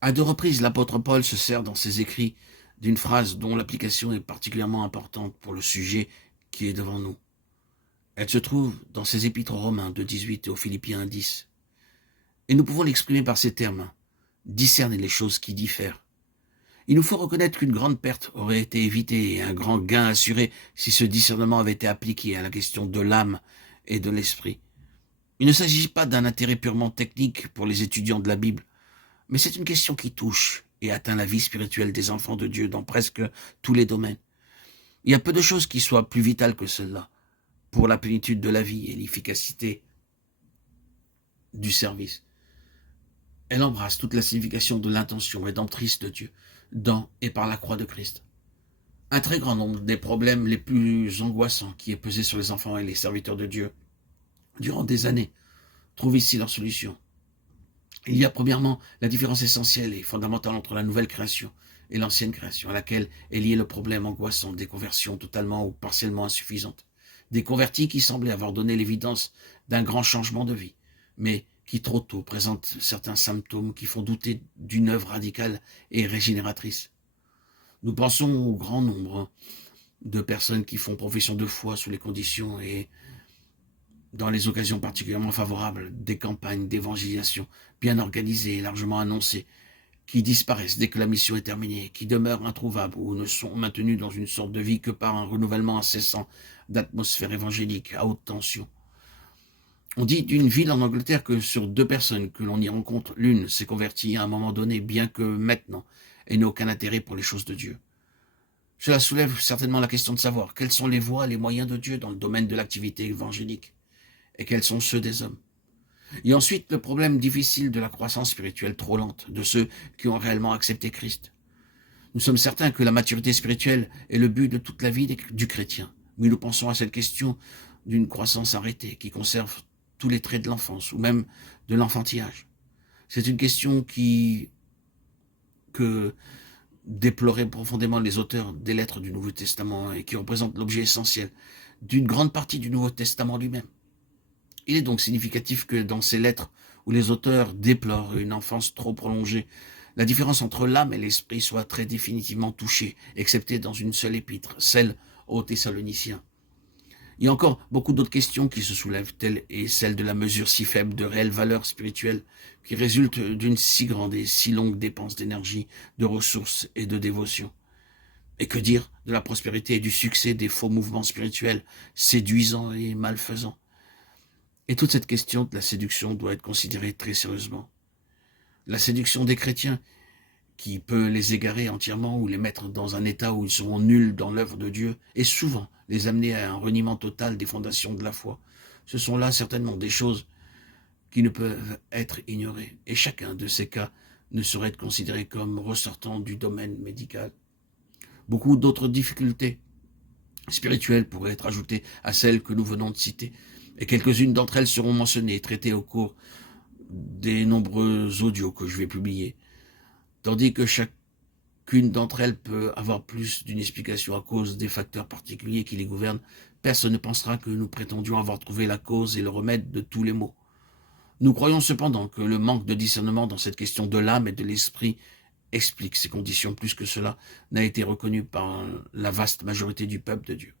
À deux reprises, l'apôtre Paul se sert dans ses écrits d'une phrase dont l'application est particulièrement importante pour le sujet qui est devant nous. Elle se trouve dans ses épîtres aux Romains 2,18 et aux Philippiens 1,10. Et nous pouvons l'exprimer par ces termes. Discerner les choses qui diffèrent. Il nous faut reconnaître qu'une grande perte aurait été évitée et un grand gain assuré si ce discernement avait été appliqué à la question de l'âme et de l'esprit. Il ne s'agit pas d'un intérêt purement technique pour les étudiants de la Bible, mais c'est une question qui touche et atteint la vie spirituelle des enfants de Dieu dans presque tous les domaines. Il y a peu de choses qui soient plus vitales que celle-là pour la plénitude de la vie et l'efficacité du service. Elle embrasse toute la signification de l'intention rédemptrice de Dieu dans et par la croix de Christ. Un très grand nombre des problèmes les plus angoissants qui aient pesé sur les enfants et les serviteurs de Dieu durant des années trouvent ici leur solution. Il y a premièrement la différence essentielle et fondamentale entre la nouvelle création et l'ancienne création, à laquelle est lié le problème angoissant des conversions totalement ou partiellement insuffisantes. Des convertis qui semblaient avoir donné l'évidence d'un grand changement de vie, mais qui trop tôt présentent certains symptômes qui font douter d'une œuvre radicale et régénératrice. Nous pensons au grand nombre de personnes qui font profession de foi sous les conditions et dans les occasions particulièrement favorables des campagnes d'évangélisation bien organisées et largement annoncées, qui disparaissent dès que la mission est terminée, qui demeurent introuvables ou ne sont maintenus dans une sorte de vie que par un renouvellement incessant d'atmosphère évangélique à haute tension. On dit d'une ville en Angleterre que sur 2 personnes que l'on y rencontre, l'une s'est convertie à un moment donné, bien que maintenant elle n'ait aucun intérêt pour les choses de Dieu. Cela soulève certainement la question de savoir quelles sont les voies, les moyens de Dieu dans le domaine de l'activité évangélique et quels sont ceux des hommes. Et ensuite, le problème difficile de la croissance spirituelle trop lente de ceux qui ont réellement accepté Christ. Nous sommes certains que la maturité spirituelle est le but de toute la vie du chrétien. Mais nous pensons à cette question d'une croissance arrêtée qui conserve tous les traits de l'enfance ou même de l'enfantillage. C'est une question que déploraient profondément les auteurs des lettres du Nouveau Testament et qui représente l'objet essentiel d'une grande partie du Nouveau Testament lui-même. Il est donc significatif que dans ces lettres où les auteurs déplorent une enfance trop prolongée, la différence entre l'âme et l'esprit soit très définitivement touchée, excepté dans une seule épître, celle aux Thessaloniciens. Il y a encore beaucoup d'autres questions qui se soulèvent, telle est celle de la mesure si faible de réelle valeur spirituelle qui résulte d'une si grande et si longue dépense d'énergie, de ressources et de dévotion. Et que dire de la prospérité et du succès des faux mouvements spirituels, séduisants et malfaisants? Et toute cette question de la séduction doit être considérée très sérieusement. La séduction des chrétiens, qui peut les égarer entièrement ou les mettre dans un état où ils seront nuls dans l'œuvre de Dieu, et souvent les amener à un reniement total des fondations de la foi. Ce sont là certainement des choses qui ne peuvent être ignorées, et chacun de ces cas ne saurait être considéré comme ressortant du domaine médical. Beaucoup d'autres difficultés spirituelles pourraient être ajoutées à celles que nous venons de citer, et quelques-unes d'entre elles seront mentionnées et traitées au cours des nombreux audios que je vais publier, tandis que chacune d'entre elles peut avoir plus d'une explication à cause des facteurs particuliers qui les gouvernent. Personne ne pensera que nous prétendions avoir trouvé la cause et le remède de tous les maux. Nous croyons cependant que le manque de discernement dans cette question de l'âme et de l'esprit explique ces conditions. Plus que cela n'a été reconnu par la vaste majorité du peuple de Dieu.